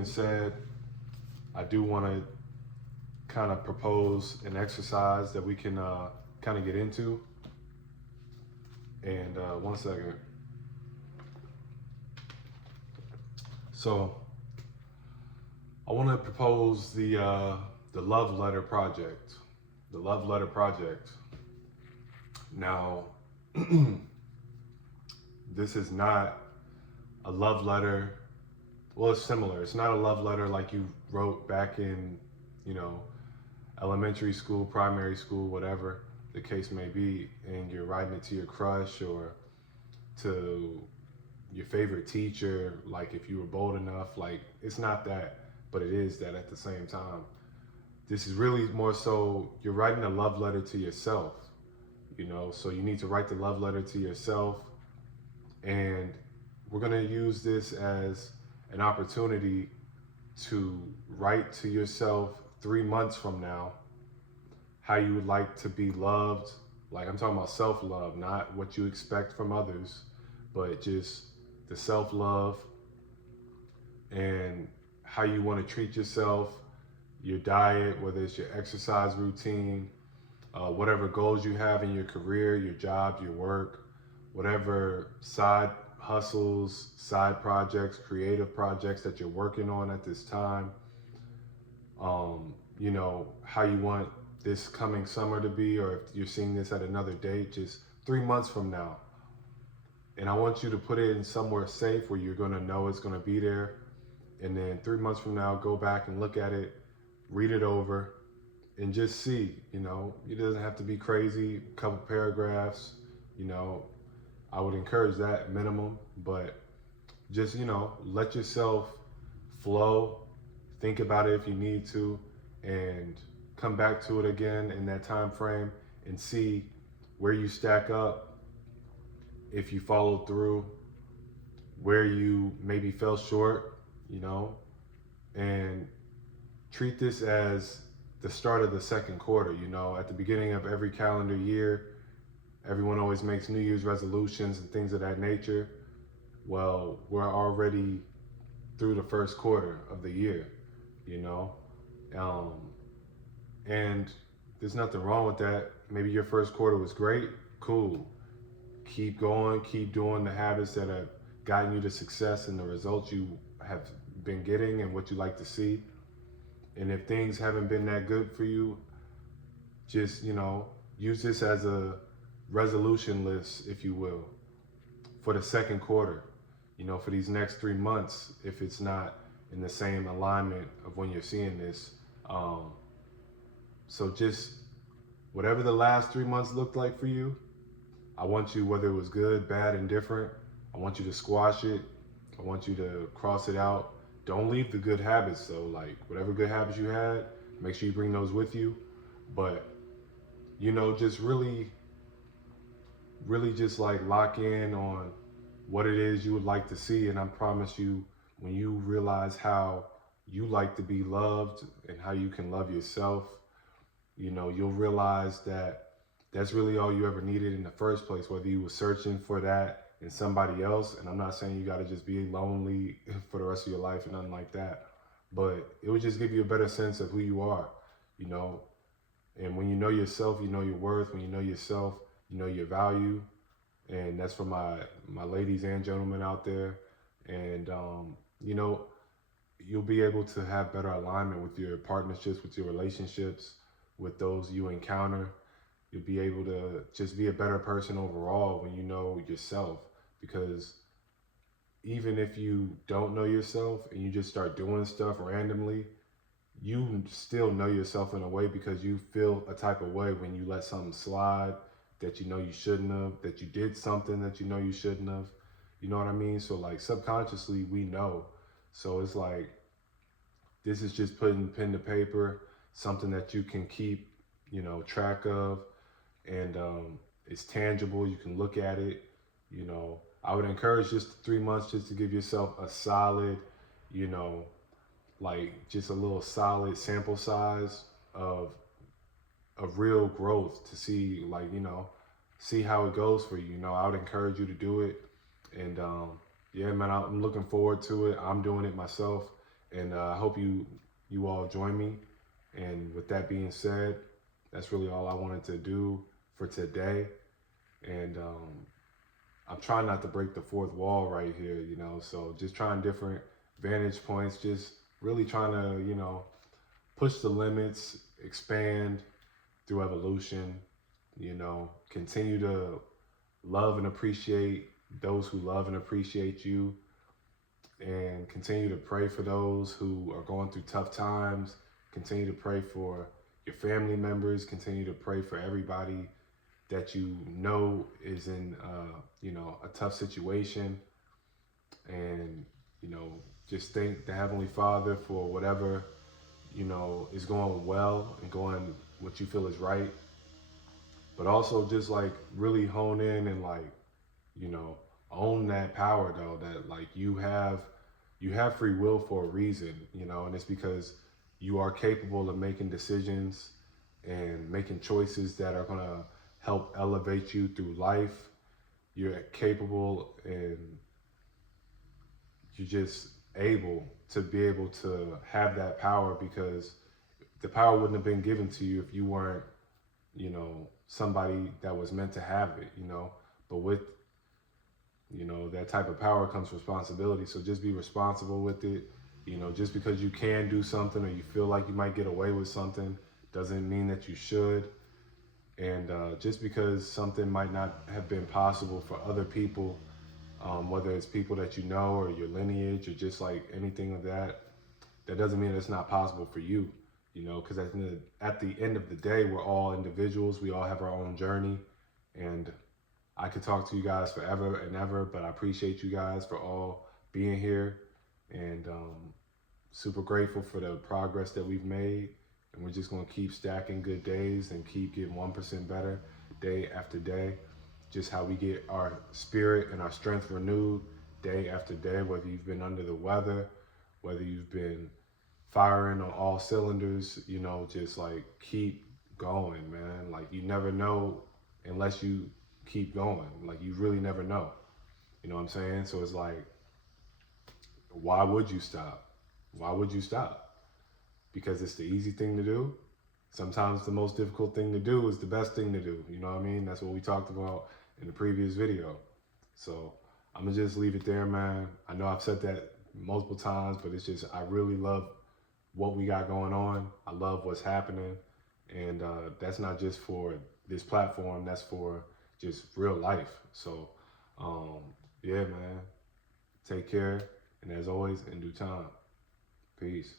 being said, I do want to kind of propose an exercise that we can kind of get into. And one second. So I want to propose the love letter project. The love letter project. Now, this is not a love letter. Well, it's similar. It's not a love letter like you wrote back in, you know, elementary school, primary school, whatever the case may be, and you're writing it to your crush or to your favorite teacher, like if you were bold enough. Like, it's not that, but it is that at the same time. This is really more so you're writing a love letter to yourself, you know, so you need to write the love letter to yourself. And we're going to use this as an opportunity to write to yourself 3 months from now how you would like to be loved. Like, I'm talking about self-love, not what you expect from others, but just the self-love and how you want to treat yourself, your diet, whether it's your exercise routine, whatever goals you have in your career, your job, your work, whatever side hustles, side projects, creative projects that you're working on at this time. You know, how you want this coming summer to be, or if you're seeing this at another date, just 3 months from now. And I want you to put it in somewhere safe where you're going to know it's going to be there. And then 3 months from now, go back and look at it, read it over, and just see, you know, it doesn't have to be crazy, a couple paragraphs, you know, I would encourage that minimum, but just, you know, let yourself flow, think about it if you need to, and come back to it again in that time frame and see where you stack up, if you followed through, where you maybe fell short, you know, and treat this as the start of the second quarter. You know, at the beginning of every calendar year, everyone always makes New Year's resolutions and things of that nature. Well, we're already through the first quarter of the year, you know, and there's nothing wrong with that. Maybe your first quarter was great, cool. Keep going, keep doing the habits that have gotten you to success and the results you have been getting and what you like to see. And if things haven't been that good for you, just, you know, use this as a resolution list, if you will, for the second quarter, you know, for these next 3 months, if it's not in the same alignment of when you're seeing this. So just whatever the last 3 months looked like for you, I want you, whether it was good, bad, indifferent, I want you to squash it. I want you to cross it out. Don't leave the good habits though. Like, whatever good habits you had, make sure you bring those with you. But, you know, just really just like lock in on what it is you would like to see. And I promise you, when you realize how you like to be loved and how you can love yourself, you know, you'll realize that that's really all you ever needed in the first place, whether you were searching for that in somebody else. And I'm not saying you got to just be lonely for the rest of your life and nothing like that, but it would just give you a better sense of who you are, you know. And when you know yourself, you know your worth. When you know yourself, you know your value. And that's for my ladies and gentlemen out there. And, you know, you'll be able to have better alignment with your partnerships, with your relationships, with those you encounter. You'll be able to just be a better person overall when you know yourself. Because even if you don't know yourself and you just start doing stuff randomly, you still know yourself in a way, because you feel a type of way when you let something slide that you know you shouldn't have, that you did something that you know you shouldn't have. You know what I mean? So like subconsciously we know. So it's like, this is just putting pen to paper, something that you can keep, you know, track of, and it's tangible. You can look at it. You know, I would encourage just 3 months just to give yourself a solid, you know, like just a little solid sample size of real growth to see, like, you know, see how it goes for you. You know, I would encourage you to do it. And yeah, man, I'm looking forward to it. I'm doing it myself. And I hope you all join me. And with that being said, that's really all I wanted to do for today. And I'm trying not to break the fourth wall right here, you know. So just trying different vantage points, just really trying to, you know, push the limits, expand through evolution, you know, continue to love and appreciate those who love and appreciate you, and continue to pray for those who are going through tough times. Continue to pray for your family members. Continue to pray for everybody that you know is in, you know, a tough situation. And, you know, just thank the Heavenly Father for whatever, you know, is going well and going what you feel is right. But also just like really hone in and like, you know, own that power though, that like you have free will for a reason, you know, and it's because you are capable of making decisions and making choices that are going to help elevate you through life. You're capable, and you're just able to be able to have that power, because the power wouldn't have been given to you if you weren't, you know, somebody that was meant to have it, you know. But with, you know, that type of power comes responsibility. So just be responsible with it. You know, just because you can do something or you feel like you might get away with something doesn't mean that you should. And just because something might not have been possible for other people, whether it's people that you know or your lineage or just like anything of that, that doesn't mean it's not possible for you. You know, because at the end of the day, we're all individuals. We all have our own journey. And I could talk to you guys forever and ever, but I appreciate you guys for all being here, and super grateful for the progress that we've made. And we're just going to keep stacking good days and keep getting 1% better day after day. Just how we get our spirit and our strength renewed day after day, whether you've been under the weather, whether you've been firing on all cylinders, you know, just like keep going, man. Like you never know unless you keep going. Like you really never know. You know what I'm saying? So it's like, why would you stop? Why would you stop? Because it's the easy thing to do. Sometimes the most difficult thing to do is the best thing to do. You know what I mean? That's what we talked about in the previous video. So I'm gonna just leave it there, man. I know I've said that multiple times, but it's just, I really love what we got going on. I love what's happening. And that's not just for this platform, that's for just real life. So yeah, man, take care. And as always, in due time, peace.